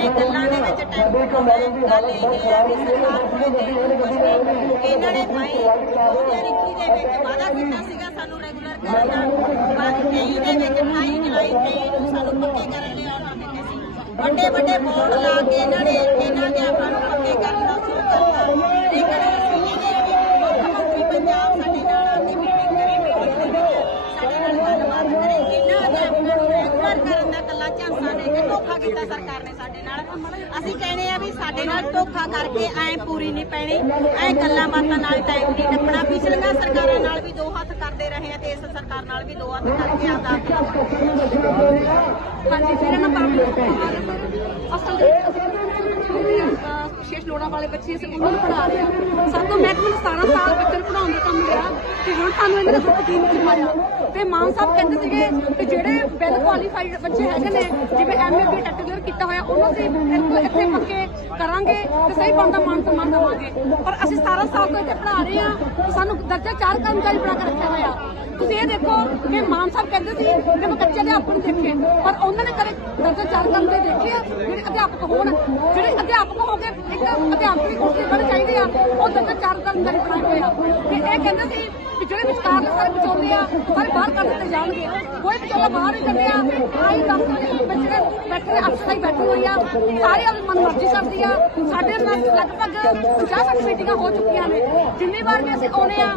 ਨੇ ਗੱਲਾਂ ਦੇ ਵਿੱਚ ਟਾਈਮ ਗੱਲ ਇਹ ਹੈ ਕਿ ਸਰਕਾਰ ਕੋਲ ਦੇਣ ਨੂੰ ਕੁਛ ਨਹੀਂ। ਇਹਨਾਂ ਨੇ 2021 ਦੇ ਵਿੱਚ ਵਾਅਦਾ ਕੀਤਾ ਸੀਗਾ ਸਾਨੂੰ ਰੈਗੂਲਰ ਕਰਨ ਦਾ। ਬਾਅਦ 23 ਦੇ ਵਿੱਚ 28 ਜੁਲਾਈ 23 ਨੂੰ ਸਾਨੂੰ ਪੱਕੇ ਕਰਨ ਲਈ ਸੀ। ਵੱਡੇ ਵੱਡੇ ਬੋਰਡ ਲਾ ਕੇ ਇਹਨਾਂ ਨੇ ਇਹਨਾਂ ਨੇ ਆਪਾਂ ਨੂੰ ਪੱਕੇ ਕੀਤਾ ਸਰਕਾਰ ਨੇ ਸਾਡੇ ਨਾਲ। ਅਸੀਂ ਕਹਿੰਦੇ ਆ ਵੀ ਸਾਡੇ ਨਾਲ ਧੋਖਾ ਕਰਕੇ ਐ ਪੂਰੀ ਨਹੀਂ ਪੈਣੀ। ਐ ਗੱਲਾਂ ਬਾਤਾਂ ਨਾਲ ਟਾਈਮ ਨਹੀਂ ਟੱਪਣਾ ਪਿਛਲੀਆਂ ਸਰਕਾਰਾਂ ਨਾਲ ਵੀ ਦੋ ਹੱਥ ਕਰਦੇ ਰਹੇ ਆ ਤੇ ਇਸ ਸਰਕਾਰ ਨਾਲ ਵੀ ਦੋ ਹੱਥ ਕਰਕੇ ਆਦਾ ਹਾਂਜੀ, ਮੇਰਾ ਨਾਮ ਪਰਮਜੀਤ ਅਸਲ ਦੇ ਵਿਸ਼ੇਸ਼ ਲੋੜਾਂ ਵਾਲੇ ਬੱਚੇ ਅਸੀਂ ਉਹਨਾਂ ਨੂੰ ਪੜ੍ਹਾ ਰਹੇ ਹਾਂ ਸਾਨੂੰ ਮਹਿਕਮੇ ਨੂੰ 17 ਸਾਲ ਬੱਚੇ ਨੂੰ ਪੜਾਉਣ ਦਾ ਕੰਮ ਲਿਆ ਤੇ ਹੁਣ ਸਾਨੂੰ ਇਹਨਾਂ ਨੇ ਦੁੱਖ ਕੀ ਮਿਲਵਾਇਆ ਤੇ ਮਾਨ ਸਾਹਿਬ ਕਹਿੰਦੇ ਸੀਗੇ ਕਿ ਜਿਹੜੇ ਵੈਲ ਕੁਆਲੀਫਾਈਡ ਬੱਚੇ ਹੈਗੇ ਨੇ, ਜਿਵੇਂ ਐਮਏ ਬੀ ਟੈਟ ਕੀਤਾ ਹੋਇਆ, ਉਹਨਾਂ ਦੇ ਇੱਥੇ ਪੱਕੇ ਕਰਾਂਗੇ ਤੇ ਸਹੀ ਬਣਦਾ ਮਾਨ ਸਨਮਾਨ ਦੇਵਾਂਗੇ। ਪਰ ਅਸੀਂ 17 ਸਾਲ ਤੋਂ ਇੱਥੇ ਪੜ੍ਹਾ ਰਹੇ ਹਾਂ, ਸਾਨੂੰ ਦਰਜਾ ਚਾਰ ਕਰਮਚਾਰੀ ਬਣਾ ਕੇ ਰੱਖਿਆ ਹੋਇਆ। ਤੁਸੀਂ ਇਹ ਦੇਖੋ ਕਿ ਮਾਨ ਸਾਹਿਬ ਕਹਿੰਦੇ ਸੀ ਕਿ ਮੈਂ ਕੱਚੇ ਅਧਿਆਪਕ ਨੂੰ ਦੇਖੇ, ਪਰ ਉਹਨਾਂ ਨੇ ਕਦੇ ਦਰਜਾ ਚਾਰ ਕਰਨ ਦੇਖੇ ਜਿਹੜੇ ਅਧਿਆਪਕ ਹੋਣ, ਜਿਹੜੇ ਅਧਿਆਪਕ ਹੋ ਕੇ ਇੱਕ ਅਧਿਆਪਕ ਦੀ ਕੁਰਸੀ ਕਰਨੀ ਚਾਹੀਦੀ ਆ, ਉਹ ਦਰਜਾ ਚਾਰ ਕਰਨ ਦਾ ਬਣਾਏ ਹੋਇਆ ਤੇ ਇਹ ਕਹਿੰਦੇ ਸੀ ਕਿ ਜਿਹੜੇ ਵਿਚਕਾਰ ਦੇ ਸਾਰੇ ਵਿਚੋਲੇ ਆ, ਸਾਰੇ ਬਾਹਰ ਕਰ ਦਿੱਤੇ ਜਾਣਗੇ। ਕੋਈ ਵਿਚੋਲਾ ਬਾਹਰ ਨਹੀਂ ਕੱਢਿਆ ਆਈ ਦਸ ਵਜੇ ਬੱਚੇ ਬੈਠੇ ਨੇ, ਅਫਸਰ ਬੈਠੇ ਹੋਈ ਆ। ਸਾਰੇ ਆਪਣੀ ਮਨਮਰਜ਼ੀ ਕਰਦੀ ਆ। ਸਾਡੇ ਨਾਲ ਲਗਭਗ 50 60 ਮੀਟਿੰਗਾਂ ਹੋ ਚੁੱਕੀਆਂ ਨੇ। ਜਿੰਨੀ ਵਾਰ ਵੀ ਅਸੀਂ ਆਉਨੇ ਆ